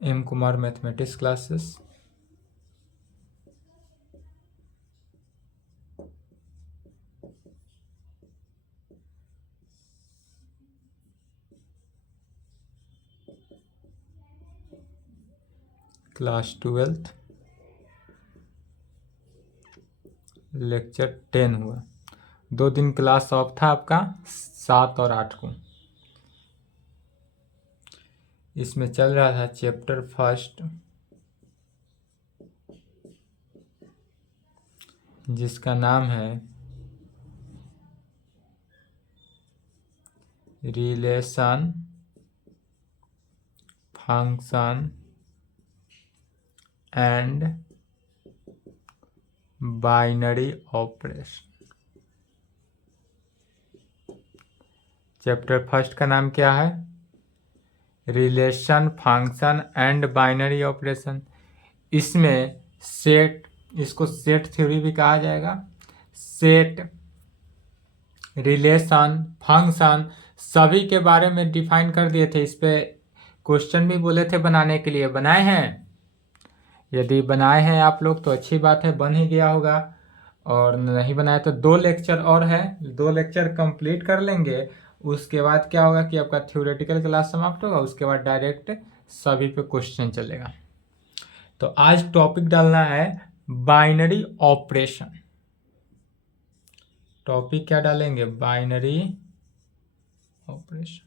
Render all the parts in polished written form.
M Kumar mathematics classes. Class 12th lecture 10 हुआ। 2 दिन class of था आपका, 7 और 8 को। इसमें चल रहा था चैप्टर फर्स्ट, जिसका नाम है relation function and binary operation. Chapter first का नाम क्या है? Relation function and binary operation. इसमें सेट, इसको सेट थ्योरी भी कहा जाएगा। सेट, रिलेशन, फंक्शन सभी के बारे में डिफाइन कर दिए थे। इस पे क्वेश्चन भी बोले थे बनाने के लिए, बनाए हैं? यदि बनाए हैं आप लोग तो अच्छी बात है, बन ही गया होगा। और नहीं बनाए तो 2 लेक्चर और है, 2 लेक्चर कंप्लीट कर लेंगे। उसके बाद क्या होगा कि आपका थ्योरेटिकल क्लास समाप्त होगा, उसके बाद डायरेक्ट सभी पे क्वेश्चन चलेगा। तो आज टॉपिक डालना है बाइनरी ऑपरेशन। टॉपिक क्या डालेंगे? Binary operation.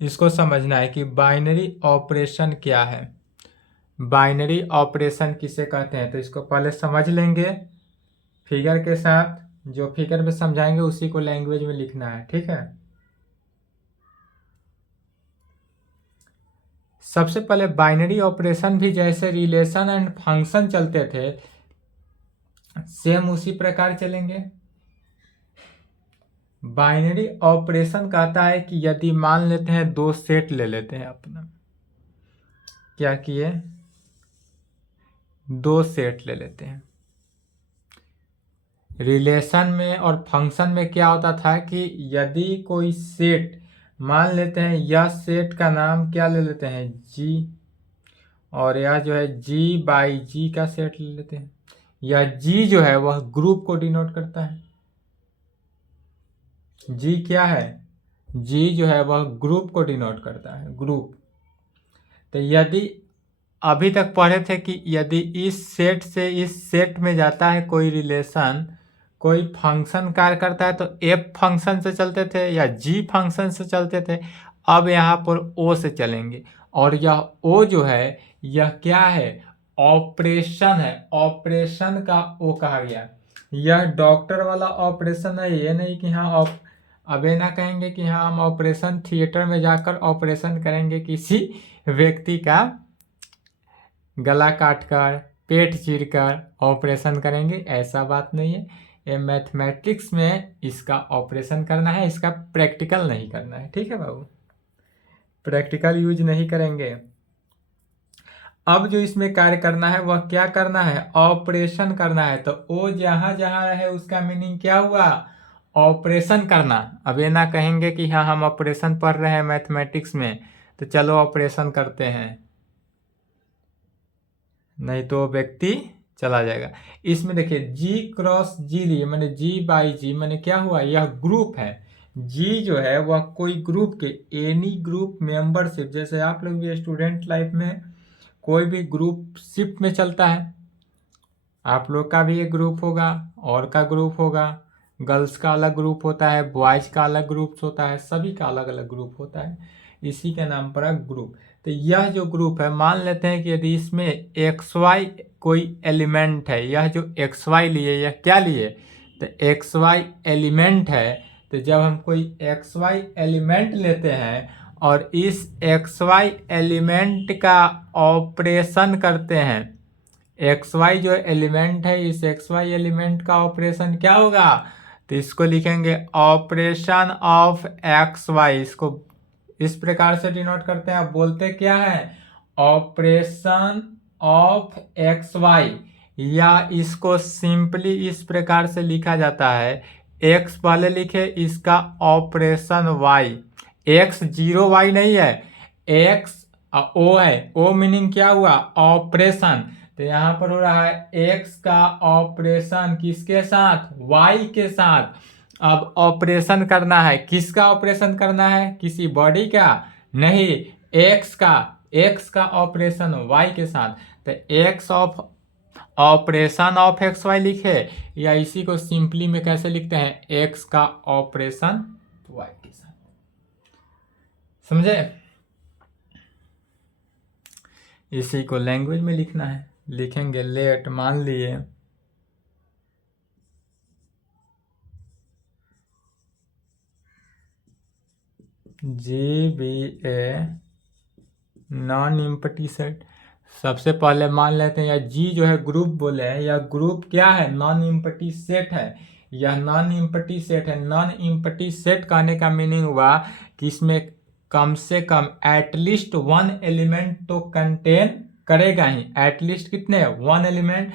इसको समझना है कि बाइनरी ऑपरेशन क्या है, बाइनरी ऑपरेशन किसे कहते हैं। तो इसको पहले समझ लेंगे फिगर के साथ। जो फिगर में समझाएंगे उसी को लैंग्वेज में लिखना है, ठीक है। सबसे पहले बाइनरी ऑपरेशन भी जैसे रिलेशन एंड फंक्शन चलते थे, सेम उसी प्रकार चलेंगे। बाइनरी ऑपरेशन कहता है कि यदि मान लेते हैं 2 सेट ले लेते हैं अपना, क्या किए? 2 सेट ले लेते हैं। रिलेशन में और फंक्शन में क्या होता था कि यदि कोई सेट, मान लेते हैं यह सेट का नाम क्या ले लेते हैं? जी, और यह जो है जी बाई जी का सेट ले लेते हैं। यह जी जो है वह ग्रुप को डिनोट करता है। जी क्या है? जी जो है वह ग्रुप को डिनोट करता है, ग्रुप। तो यदि अभी तक पढ़े थे कि यदि इस सेट से इस सेट में जाता है कोई रिलेशन, कोई फंक्शन कार्य करता है तो एफ फंक्शन से चलते थे या जी फंक्शन से चलते थे। अब यहाँ पर ओ से चलेंगे, और यह ओ जो है यह क्या है? ऑपरेशन है। ऑपरेशन का ओ कहा गया। यह डॉक्टर वाला ऑपरेशन है, ये नहीं कि हाँ अब ये ना कहेंगे कि हाँ हम ऑपरेशन थिएटर में जाकर ऑपरेशन करेंगे, किसी व्यक्ति का गला काटकर, पेट चीरकर ऑपरेशन करेंगे, ऐसा बात नहीं है। ये मैथमेटिक्स में इसका ऑपरेशन करना है, इसका प्रैक्टिकल नहीं करना है, ठीक है बाबू। प्रैक्टिकल यूज नहीं करेंगे। अब जो इसमें कार्य करना है वह क्या करना है? ऑपरेशन करना है। तो ओ जहां जहां रहे उसका मीनिंग क्या हुआ? ऑपरेशन करना। अब ये ना कहेंगे कि हाँ हम ऑपरेशन पढ़ रहे हैं मैथमेटिक्स में तो चलो ऑपरेशन करते हैं, नहीं तो व्यक्ति चला जाएगा। इसमें देखिए जी क्रॉस जी लिए, मैंने जी बाई जी, मैंने क्या हुआ? यह ग्रुप है। जी जो है वह कोई ग्रुप के, एनी ग्रुप मेंबरशिप, जैसे आप लोग भी स्टूडेंट लाइफ में कोई भी ग्रुप शिफ्ट में चलता है। आप लोग का भी एक ग्रुप होगा, और का ग्रुप होगा, गर्ल्स का अलग ग्रुप होता है, बॉयज का अलग ग्रुप होता है, सभी का अलग अलग ग्रुप होता है। इसी के नाम पर ग्रुप। तो यह जो ग्रुप है, मान लेते हैं कि यदि इसमें एक्स वाई कोई एलिमेंट है, यह जो एक्स वाई लिए, यह क्या लिए? तो एक्स वाई एलिमेंट है। तो जब हम कोई एक्स वाई एलिमेंट लेते हैं और इस एक्स वाई एलिमेंट का ऑपरेशन करते हैं, एक्स वाई जो एलिमेंट है, इस एक्स वाई एलिमेंट का ऑपरेशन क्या होगा? तो इसको लिखेंगे ऑपरेशन ऑफ एक्स वाई। इसको इस प्रकार से डिनोट करते हैं। आप बोलते क्या है? ऑपरेशन ऑफ एक्स वाई, या इसको सिंपली इस प्रकार से लिखा जाता है, एक्स पहले लिखे, इसका ऑपरेशन वाई। एक्स 0 वाई नहीं है, एक्स ओ है, ओ मीनिंग क्या हुआ, ऑपरेशन। तो यहाँ पर हो रहा है एक्स का ऑपरेशन किसके साथ, वाई के साथ। अब ऑपरेशन करना है, किसका ऑपरेशन करना है, किसी बॉडी का नहीं, एक्स का ऑपरेशन वाई के साथ। तो X of operation of x Y लिखे, या इसी को सिंपली में कैसे लिखते हैं, एक्स का ऑपरेशन वाई के साथ। समझे? इसी को लैंग्वेज में लिखना है, लिखेंगे लेट, मान लिए GBA नॉन एम्प्टी सेट। सबसे पहले मान लेते हैं, या जी जो है ग्रुप बोले हैं, या ग्रुप क्या है, नॉन एम्प्टी सेट है। यह नॉन एम्प्टी सेट है। नॉन एम्प्टी सेट कहने का मीनिंग हुआ कि इसमें कम से कम एटलीस्ट वन एलिमेंट तो कंटेन करेगा ही। एटलीस्ट कितने, वन एलिमेंट,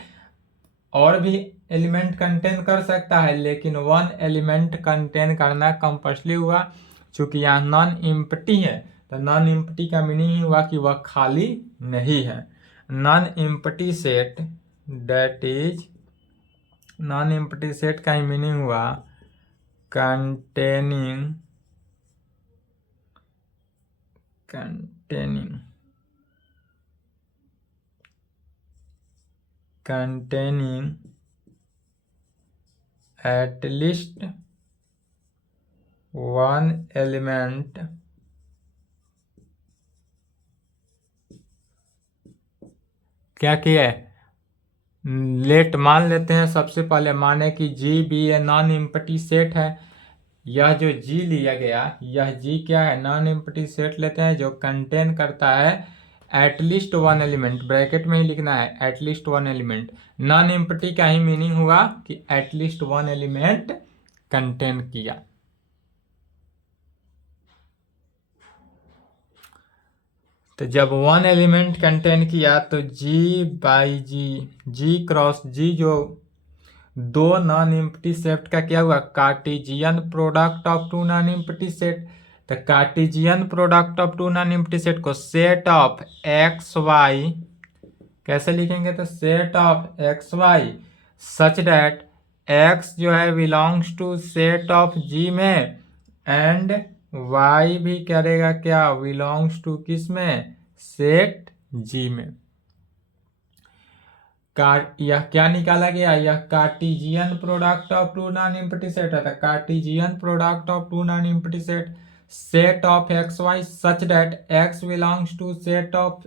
और भी एलिमेंट कंटेन कर सकता है, लेकिन वन एलिमेंट कंटेन करना कंपल्सरी हुआ। चूंकि यहाँ नॉन एम्प्टी है, तो नॉन एम्प्टी का मीनिंग ही हुआ कि वह खाली नहीं है। Non empty set, that is, non empty set का ही मीनिंग हुआ containing at least one element क्या किया है, लेट मान लेते हैं। सबसे पहले माने कि G be a non empty set है। यह जो जी लिया गया, यह जी क्या है, नॉन एम्प्टी सेट लेते हैं जो कंटेन करता है एटलीस्ट वन एलिमेंट, ब्रैकेट में ही लिखना है at least one element. Non empty का ही मीनिंग हुआ कि एटलीस्ट वन एलिमेंट कंटेन किया। तो जब वन एलिमेंट कंटेन किया तो जी बाई जी, जी क्रॉस जी, जो दो नॉन एम्प्टी सेट का क्या हुआ, Cartesian product of two non empty set. तो Cartesian product of two non empty set को सेट ऑफ एक्स वाई कैसे लिखेंगे, तो set of x y such that x जो है belongs to set of G में, एंड वाई भी करेगा क्या, बिलोंग्स टू किस में, सेट जी में। यह क्या निकाला गया, यह Cartesian product of two non empty set है। Cartesian product of two non empty set of x y such that x belongs to set of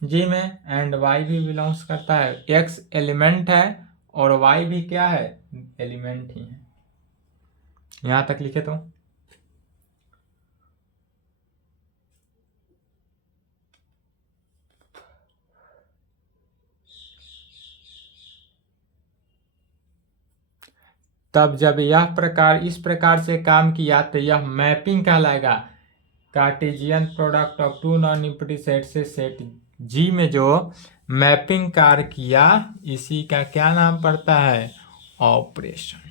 G में, एंड वाई भी बिलोंग्स करता है, एक्स एलिमेंट है और वाई भी क्या है, एलिमेंट ही है। यहां तक लिखे तो तब जब यह इस प्रकार से काम किया तो यह मैपिंग कहलाएगा। Cartesian product of two non empty set से सेट जी में जो मैपिंग कार्य किया, इसी का क्या नाम पड़ता है, ऑपरेशन।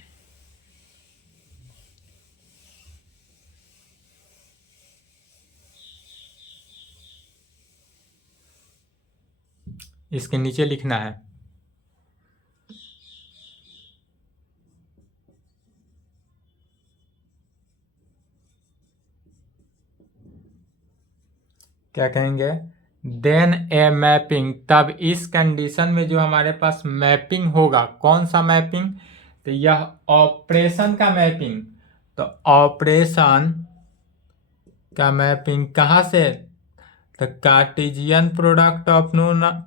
इसके नीचे लिखना है, क्या कहेंगे, देन ए मैपिंग, तब इस कंडीशन में जो हमारे पास मैपिंग होगा, कौन सा मैपिंग, तो यह ऑपरेशन का मैपिंग। तो ऑपरेशन का मैपिंग कहाँ से, तो Cartesian product of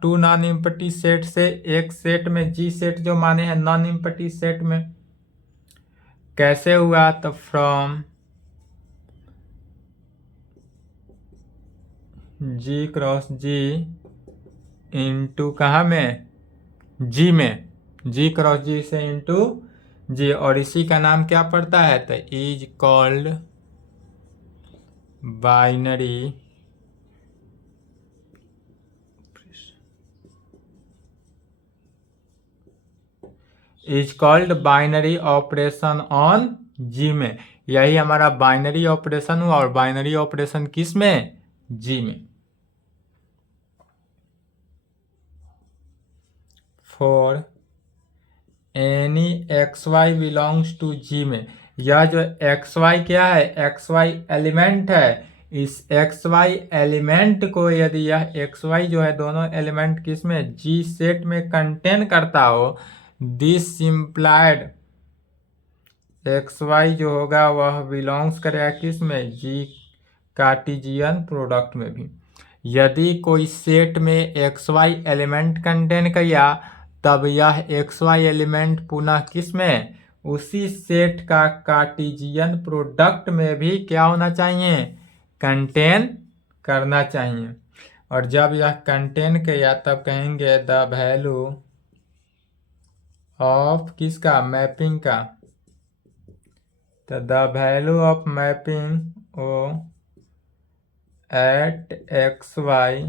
two non empty set से एक सेट में, जी सेट जो माने हैं नॉन एम्प्टी सेट में, कैसे हुआ, तो from G cross G into कहाँ में, जी में, जी क्रॉस जी से इंटू जी, और इसी का नाम क्या पड़ता है, तो is called binary operation on G में। यही हमारा बाइनरी ऑपरेशन हुआ, और बाइनरी ऑपरेशन किस में, जी में। For any x y belongs to G में, यह जो एक्स वाई क्या है, एक्स वाई एलिमेंट है, इस एक्स वाई एलिमेंट को यदि यह एक्स वाई जो है दोनों एलिमेंट किस में, जी सेट में कंटेन करता हो, दिस इम्प्लाइड एक्स वाई जो होगा वह बिलोंग्स करेगा किस में, जी कार्टेशियन प्रोडक्ट में भी। यदि कोई सेट में एक्स वाई एलिमेंट कंटेन किया तब यह एक्स वाई एलिमेंट पुनः किस में, उसी सेट का कार्टेशियन प्रोडक्ट में भी क्या होना चाहिए, कंटेन करना चाहिए। और जब यह कंटेन किया तब कहेंगे द वैल्यू ऑफ किसका, मैपिंग का, तो the value of mapping O at X Y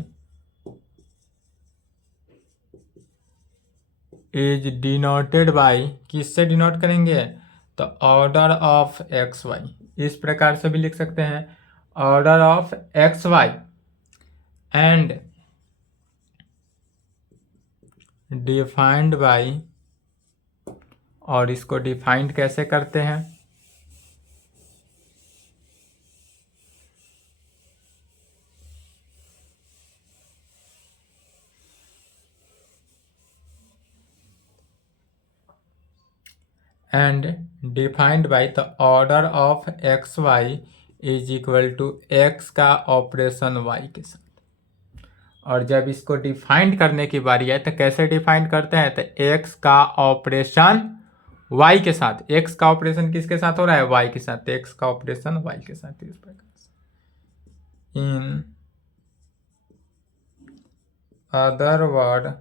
is denoted by, किससे डिनोट करेंगे, तो ऑर्डर ऑफ एक्स वाई, इस प्रकार से भी लिख सकते हैं, order of x Y and defined by, और इसको डिफाइंड कैसे करते हैं, and defined by the order of x Y is equal to X का ऑपरेशन वाई के साथ। और जब इसको डिफाइंड करने की बारी है तो कैसे डिफाइंड करते हैं, तो एक्स का ऑपरेशन वाई के साथ, एक्स का ऑपरेशन किसके साथ हो रहा है, वाई के साथ, एक्स का ऑपरेशन वाई के साथ, इस प्रकार से। इन अदर वर्ड,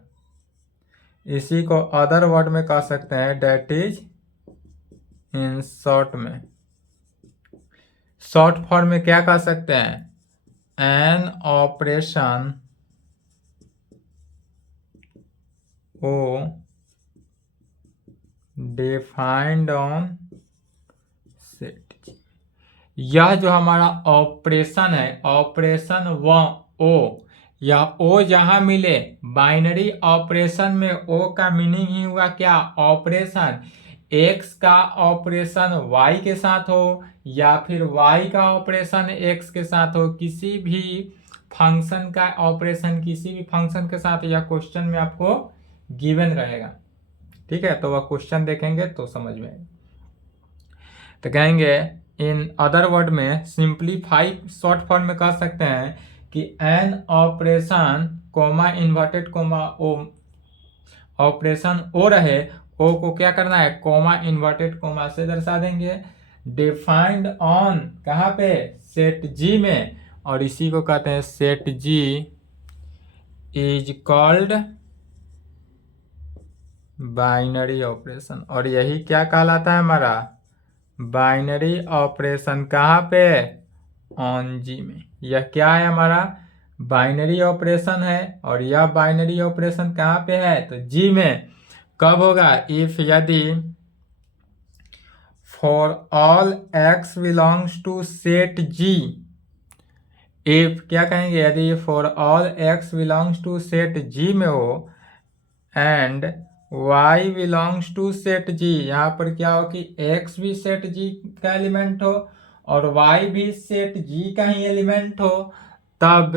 इसी को अदर वर्ड में कह सकते हैं, डेट इज इन शॉर्ट में, शॉर्ट फॉर्म में क्या कह सकते हैं, an operation O defined on set. यह जो हमारा ऑपरेशन है, ऑपरेशन व ओ, यह ओ जहां मिले, बाइनरी ऑपरेशन में ओ का मीनिंग ही हुआ क्या, ऑपरेशन। एक्स का ऑपरेशन वाई के साथ हो या फिर वाई का ऑपरेशन एक्स के साथ हो, किसी भी फंक्शन का ऑपरेशन किसी भी फंक्शन के साथ, यह क्वेश्चन में आपको गिवन रहेगा। ठीक है, तो वह क्वेश्चन देखेंगे तो समझ में आएगा। तो कहेंगे इन अदर वर्ड में सिंप्लीफाई शॉर्ट फॉर्म में कह सकते हैं कि an operation comma inverted comma O, operation O रहे, ओ को क्या करना है, कोमा इन्वर्टेड कोमा से दर्शा देंगे, डिफाइंड ऑन कहाँ पे, सेट जी में, और इसी को कहते हैं set G is called binary operation. और यही क्या कहलाता है हमारा, बाइनरी ऑपरेशन, कहाँ पे, ऑन जी में। यह क्या है हमारा, बाइनरी ऑपरेशन है, और यह बाइनरी ऑपरेशन कहाँ पे है, तो जी में। कब होगा, इफ यदि for all X belongs to set G, if क्या कहेंगे, यदि for all X belongs to set G में हो and y belongs to set G, यहाँ पर क्या हो कि x भी सेट जी का एलिमेंट हो और y भी सेट जी का ही एलिमेंट हो, तब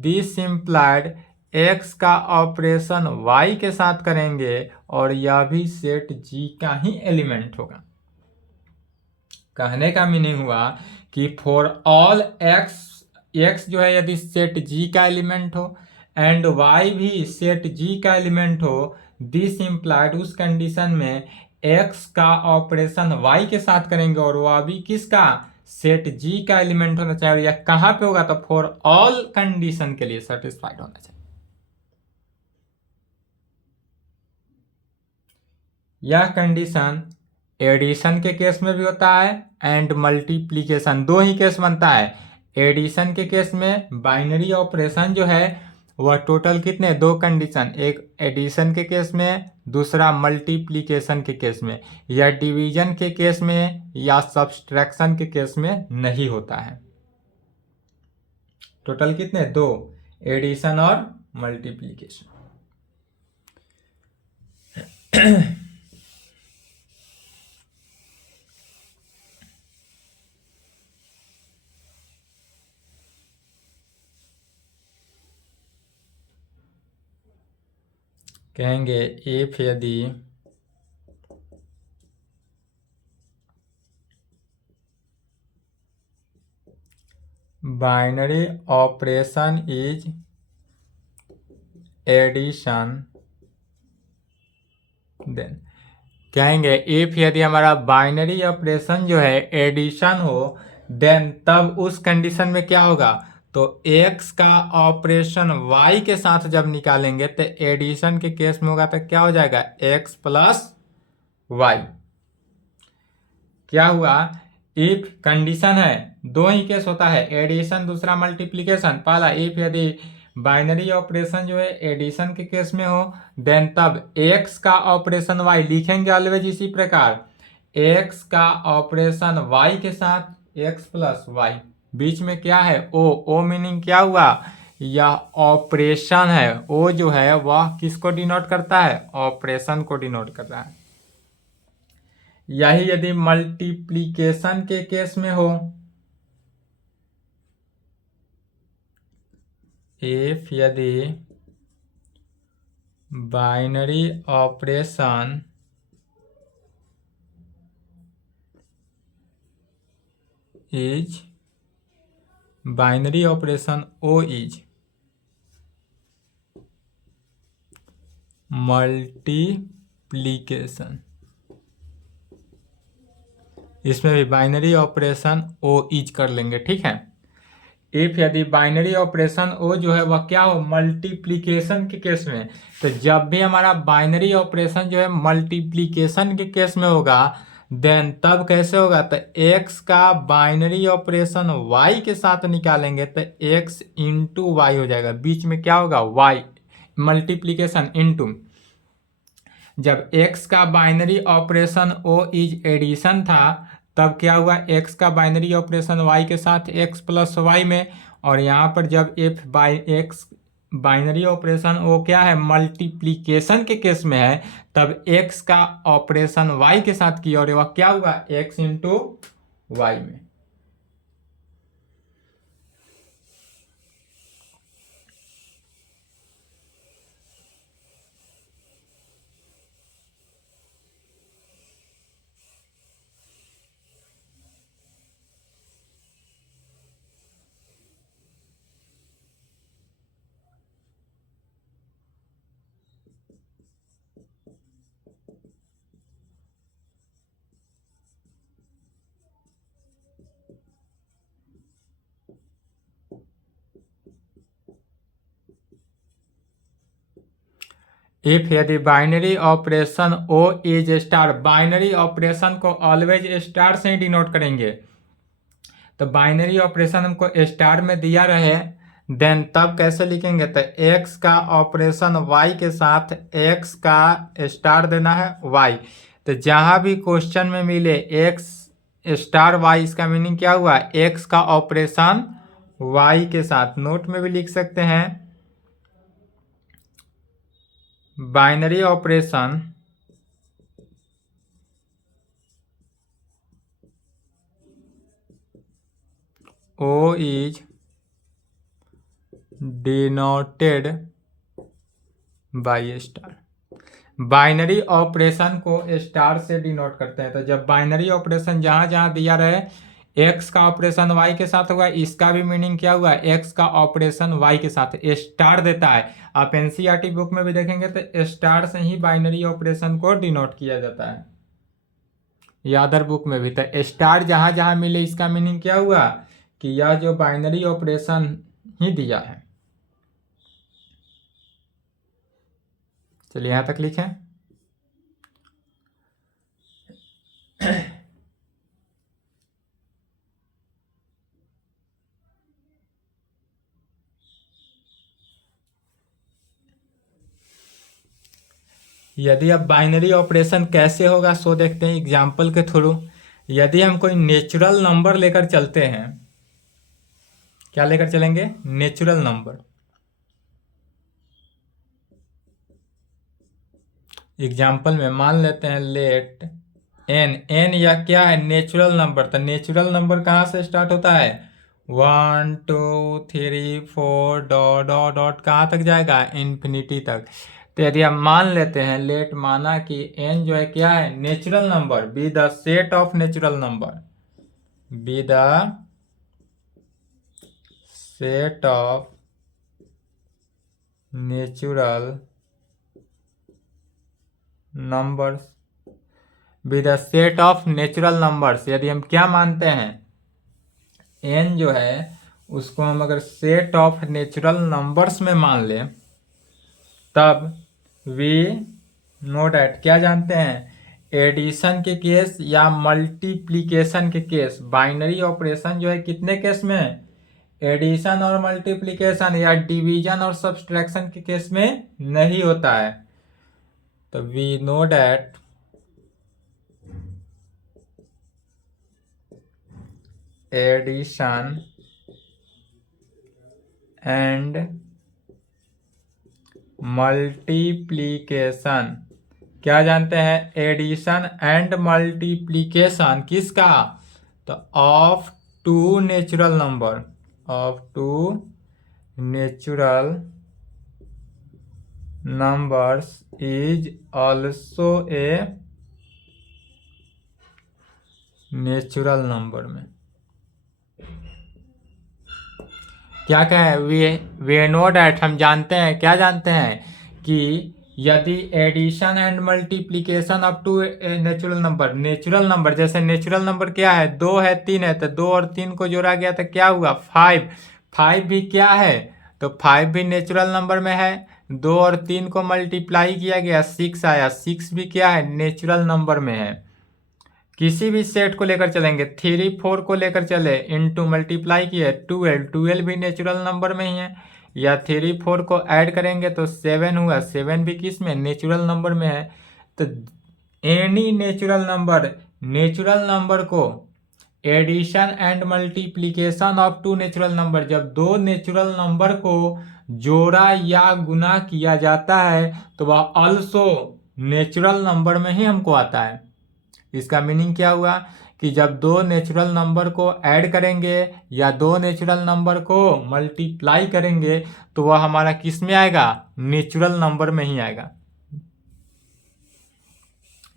दिस इम्प्लाइड x का ऑपरेशन y के साथ करेंगे और यह भी सेट जी का ही एलिमेंट होगा। कहने का मीनिंग हुआ कि फॉर ऑल x जो है यदि सेट जी का एलिमेंट हो एंड y भी सेट जी का एलिमेंट हो, दिस इम्प्लाइड उस कंडीशन में x का ऑपरेशन y के साथ करेंगे और वह भी किसका, सेट जी का एलिमेंट होना चाहिए। और यह कहां पे होगा, तो फॉर ऑल कंडीशन के लिए सेटिस्फाइड होना चाहिए। यह कंडीशन एडिशन के केस में भी होता है एंड मल्टीप्लीकेशन, दो ही केस बनता है। एडिशन के केस में बाइनरी ऑपरेशन जो है वह टोटल कितने, दो कंडीशन, एक एडिशन के केस में, दूसरा मल्टीप्लीकेशन के केस में। या डिवीजन के केस में या सब्सट्रैक्शन के केस में नहीं होता है। टोटल कितने, दो, एडिशन और मल्टीप्लीकेशन। कहेंगे इफ यदि binary operation is addition, then कहेंगे इफ यदि हमारा बाइनरी ऑपरेशन जो है एडिशन हो, देन तब उस कंडीशन में क्या होगा, तो x का ऑपरेशन y के साथ जब निकालेंगे तो एडिशन के केस में होगा तो क्या हो जाएगा, x प्लस वाई। क्या हुआ, इफ कंडीशन है, दो ही केस होता है, एडिशन दूसरा मल्टीप्लीकेशन। पहला इफ यदि बाइनरी ऑपरेशन जो है एडिशन के केस में हो, देन तब x का ऑपरेशन y लिखेंगे ऑलवेज इसी प्रकार, x का ऑपरेशन y के साथ x प्लस वाई, बीच में क्या है o मीनिंग क्या हुआ, यह ऑपरेशन है, o जो है वह किसको डिनोट करता है, ऑपरेशन को डिनोट कर रहा है। यही यदि मल्टीप्लीकेशन के केस में हो, इफ यदि binary operation is binary operation O is multiplication, इसमें भी बाइनरी ऑपरेशन ओ इज कर लेंगे, ठीक है। इफ यदि बाइनरी ऑपरेशन ओ जो है वह क्या हो, मल्टीप्लीकेशन के केस में, तो जब भी हमारा बाइनरी ऑपरेशन जो है मल्टीप्लीकेशन के केस में होगा, देन तब कैसे होगा, तो x का बाइनरी ऑपरेशन y के साथ निकालेंगे तो x इंटू वाई हो जाएगा, बीच में क्या होगा y, मल्टीप्लीकेशन इंटू। जब x का binary operation o is addition था, तब क्या हुआ, x का बाइनरी ऑपरेशन y के साथ x प्लस वाई में, और यहाँ पर जब f by x binary operation o क्या है, मल्टीप्लीकेशन के केस में है, तब x का ऑपरेशन y के साथ किया और वह क्या हुआ, x इंटू वाई में। इफ यदि binary operation O is star, binary operation को ऑलवेज स्टार से ही डिनोट करेंगे, तो बाइनरी ऑपरेशन हमको स्टार में दिया रहे, देन तब कैसे लिखेंगे, तो x का ऑपरेशन y के साथ x का स्टार देना है y, तो जहां भी क्वेश्चन में मिले x स्टार y, इसका मीनिंग क्या हुआ, x का ऑपरेशन y के साथ। नोट में भी लिख सकते हैं, binary operation O is denoted by star, binary operation को स्टार से डिनोट करते हैं। तो जब बाइनरी ऑपरेशन जहां जहां दिया रहे, x का ऑपरेशन y के साथ हुआ, इसका भी मीनिंग क्या हुआ, x का ऑपरेशन y के साथ स्टार देता है। आप एनसीईआरटी बुक में भी देखेंगे तो स्टार से ही बाइनरी ऑपरेशन को डिनोट किया जाता है, या अदर बुक में भी। तो स्टार जहां जहां मिले, इसका मीनिंग क्या हुआ कि यह जो बाइनरी ऑपरेशन ही दिया है। चलिए यहां तक लिखें। यदि अब बाइनरी ऑपरेशन कैसे होगा सो देखते हैं एग्जाम्पल के थ्रू। यदि हम कोई नेचुरल नंबर लेकर चलते हैं, क्या लेकर चलेंगे, नेचुरल नंबर। एग्जाम्पल में मान लेते हैं लेट एन या क्या है, नेचुरल नंबर। तो नेचुरल नंबर कहाँ से स्टार्ट होता है, 1 2 3 4 डॉट डॉट डॉट कहाँ तक जाएगा, इन्फिनिटी तक। तो यदि हम मान लेते हैं लेट माना कि एन जो है क्या है, natural number, be the set of natural number, be the set of natural numbers, be the set of natural numbers. यदि हम क्या मानते हैं, एन जो है उसको हम अगर सेट ऑफ नेचुरल नंबर्स में मान लें, तब वी नो डैट क्या जानते हैं, एडिशन के केस या मल्टीप्लिकेशन के केस, बाइनरी ऑपरेशन जो है कितने केस में, एडिशन और मल्टीप्लिकेशन या डिवीजन और सब्सट्रैक्शन के केस में नहीं होता है। तो we know that addition and multiplication, क्या जानते हैं, एडिशन एंड मल्टीप्लिकेशन किसका, तो of two natural number, of two natural numbers is also a natural number में क्या कहें, वे नो डैट, हम जानते हैं, क्या जानते हैं कि यदि addition and multiplication up to natural number, natural number जैसे नेचुरल नंबर क्या है, 2 है 3 है, तो 2 और 3 को जोड़ा गया तो क्या हुआ, 5, 5 भी क्या है, तो 5 भी नेचुरल नंबर में है, 2 और 3 को मल्टीप्लाई किया गया 6 आया, 6 भी क्या है, नेचुरल नंबर में है। किसी भी सेट को लेकर चलेंगे, 3 4 को लेकर चले, इनटू मल्टीप्लाई किए 12, 12 भी नेचुरल नंबर में ही है, या 3 4 को ऐड करेंगे तो 7 हुआ, 7 भी किस में, नेचुरल नंबर में है। तो एनी नेचुरल नंबर को addition and multiplication of two natural number, जब दो नेचुरल नंबर को जोड़ा या गुना किया जाता है तो वह ऑल्सो नेचुरल नंबर में ही हमको आता है। इसका मीनिंग क्या हुआ कि जब दो नेचुरल नंबर को ऐड करेंगे या दो नेचुरल नंबर को मल्टीप्लाई करेंगे तो वह हमारा किस में आएगा, नेचुरल नंबर में ही आएगा।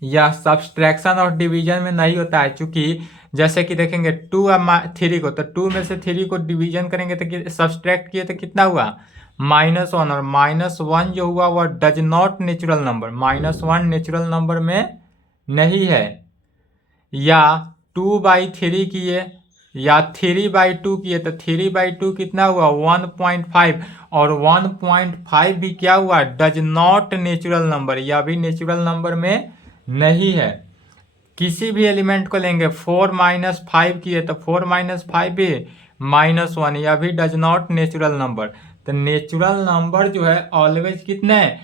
या सब्सट्रैक्शन और डिवीजन में नहीं होता है, क्योंकि जैसे कि देखेंगे 2 और 3 को, तो 2 में से 3 को डिवीजन करेंगे तो सब्सट्रैक्ट किए तो कितना हुआ, -1, और -1 जो हुआ वह does not natural number, -1 natural number में नहीं है। या 2/3 किए या 3/2 किए तो 3/2 कितना हुआ, 1.5, और 1.5 भी क्या हुआ, डज नॉट नेचुरल नंबर, यह भी नेचुरल नंबर में नहीं है। किसी भी एलिमेंट को लेंगे, 4 - 5 किए तो 4 - 5 भी -1, यह भी डज नॉट नेचुरल नंबर। तो नेचुरल नंबर जो है ऑलवेज कितने,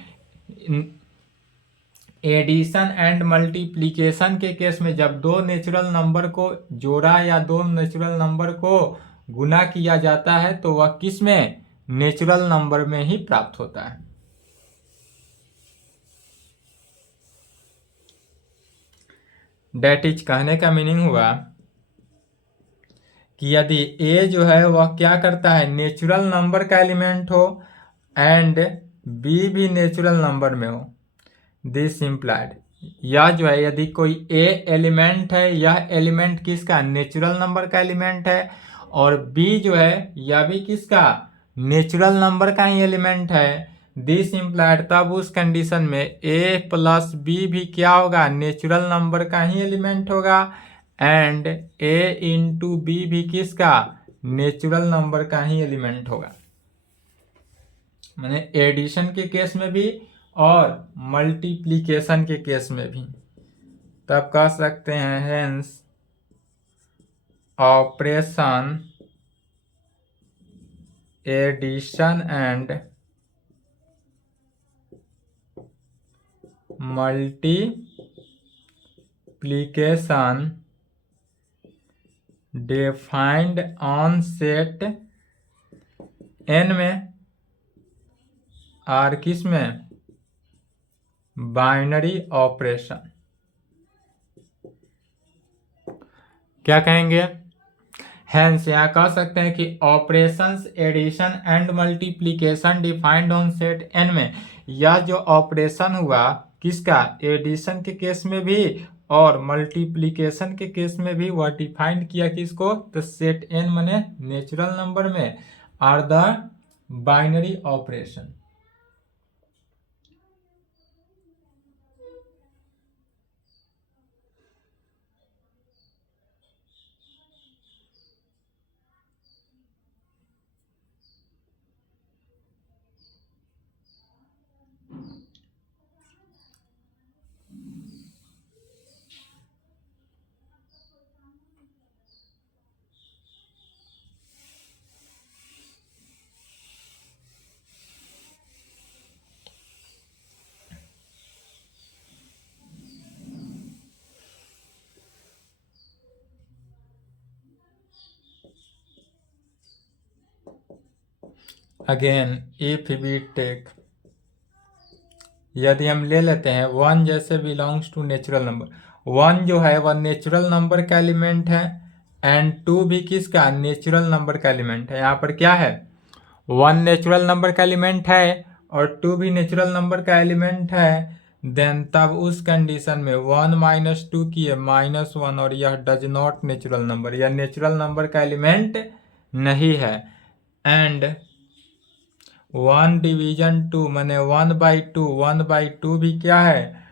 एडिशन एंड मल्टीप्लिकेशन के केस में जब दो नेचुरल नंबर को जोड़ा या दो नेचुरल नंबर को गुना किया जाता है तो वह किस में, नेचुरल नंबर में ही प्राप्त होता है। डेट इज कहने का मीनिंग हुआ कि यदि ए जो है वह क्या करता है, नेचुरल नंबर का एलिमेंट हो एंड बी भी नेचुरल नंबर में हो, दिस इम्प्लाइड, यह जो है यदि कोई ए एलिमेंट है, यह एलिमेंट किसका, नेचुरल नंबर का एलिमेंट है, और बी जो है यह भी किसका, नेचुरल नंबर का ही एलिमेंट है, दिस इम्प्लाइड, तब उस कंडीशन में ए प्लस बी भी क्या होगा, नेचुरल नंबर का ही एलिमेंट होगा, एंड ए इंटू बी भी किसका, नेचुरल नंबर का ही एलिमेंट होगा। माने एडिशन के केस में भी और मल्टीप्लिकेशन के केस में भी। तब कह सकते हैं hence operation addition and multiplication defined on set n में, और किस में, बाइनरी ऑपरेशन क्या कहेंगे? हेंस यहाँ कह सकते हैं कि operations addition and multiplication defined on set N में, यह जो ऑपरेशन हुआ किसका, एडिशन के केस में भी और मल्टीप्लिकेशन के केस में भी, वह डिफाइंड किया किसको, तो सेट एन माने नेचुरल नंबर में are the binary operation. Again if we take, यदि हम ले लेते हैं 1 जैसे बिलोंग्स टू नेचुरल नंबर, 1 जो है वह नेचुरल नंबर का एलिमेंट है एंड 2 भी किसका, नेचुरल नंबर का एलिमेंट है। यहाँ पर क्या है, 1 नेचुरल नंबर का एलिमेंट है और 2 भी नेचुरल नंबर का एलिमेंट है, देन तब उस कंडीशन में 1 माइनस 2 की है -1 और यह डज नॉट नेचुरल नंबर, यह नेचुरल नंबर का एलिमेंट नहीं है। एंड 1 डिवीजन 2 मैंने 1/2, 1/2 भी क्या है,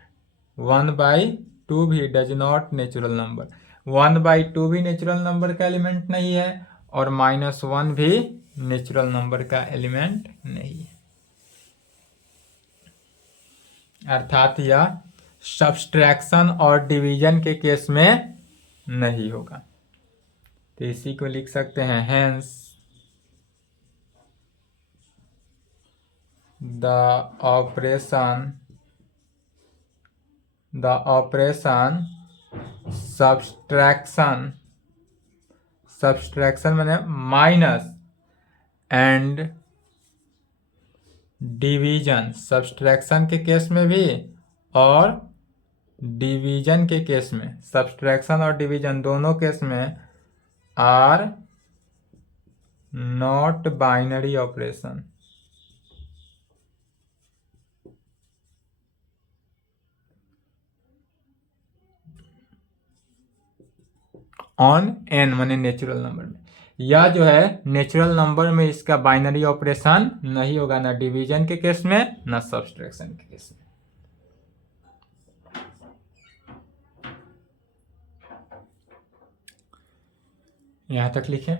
1/2 भी डज नॉट नेचुरल नंबर, 1/2 भी नेचुरल नंबर का एलिमेंट नहीं है और -1 भी नेचुरल नंबर का एलिमेंट नहीं है। अर्थात यह सब्सट्रैक्शन और डिवीजन के केस में नहीं होगा। तो इसी को लिख सकते हैं, हेंस the operation subtraction मैंने माइनस एंड डिवीजन, सब्सट्रैक्शन के केस में भी और डिवीजन के केस में, सब्सट्रैक्शन और डिवीजन दोनों केस में are not binary operation. On N माने नेचुरल नंबर में, या जो है नेचुरल नंबर में इसका बाइनरी ऑपरेशन नहीं होगा, ना डिवीजन के केस में ना सब्सट्रैक्शन के केस में। यहां तक लिखें।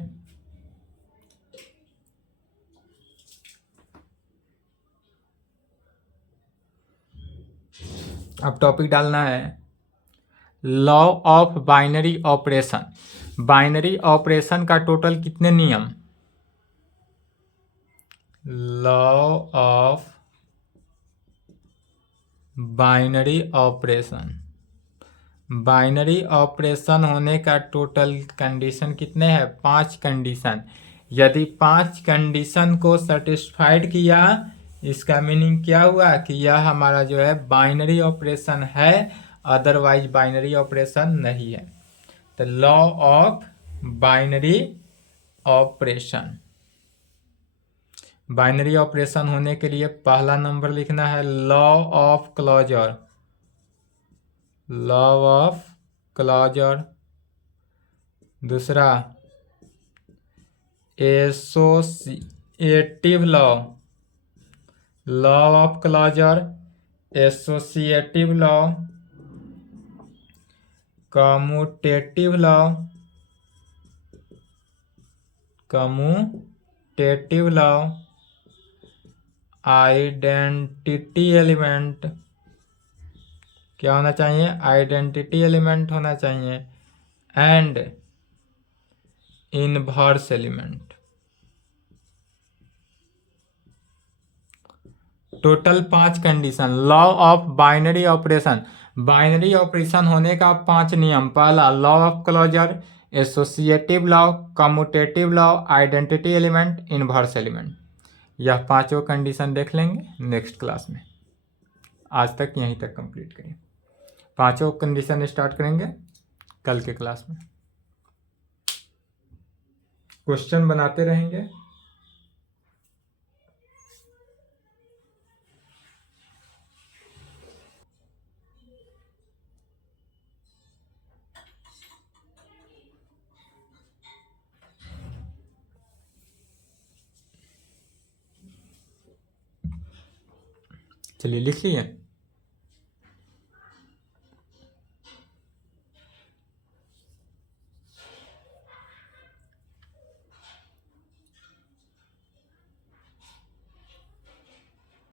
अब टॉपिक डालना है law of binary operation. Binary operation का टोटल कितने नियम, law of binary operation, binary operation होने का टोटल कंडीशन कितने हैं, 5 कंडीशन। यदि 5 कंडीशन को सेटिस्फाइड किया, इसका मीनिंग क्या हुआ कि यह हमारा जो है बाइनरी ऑपरेशन है, अदरवाइज बाइनरी ऑपरेशन नहीं है। तो law of binary operation, binary operation होने के लिए पहला नंबर लिखना है law of closure, law of closure. दूसरा associative law, law of closure, associative law, commutative law, commutative law, identity element, क्या होना चाहिए, आइडेंटिटी एलिमेंट होना चाहिए, and inverse element. Total 5 condition. Law of binary operation, binary operation होने का 5 नियम। पहला law of closure, associative law, commutative law, identity element, inverse element. यह 5 कंडीशन देख लेंगे नेक्स्ट क्लास में। आज तक यहीं तक कंप्लीट करिए। पांचों कंडीशन स्टार्ट करेंगे कल के क्लास में। क्वेश्चन बनाते रहेंगे। चलिए लिख लिए।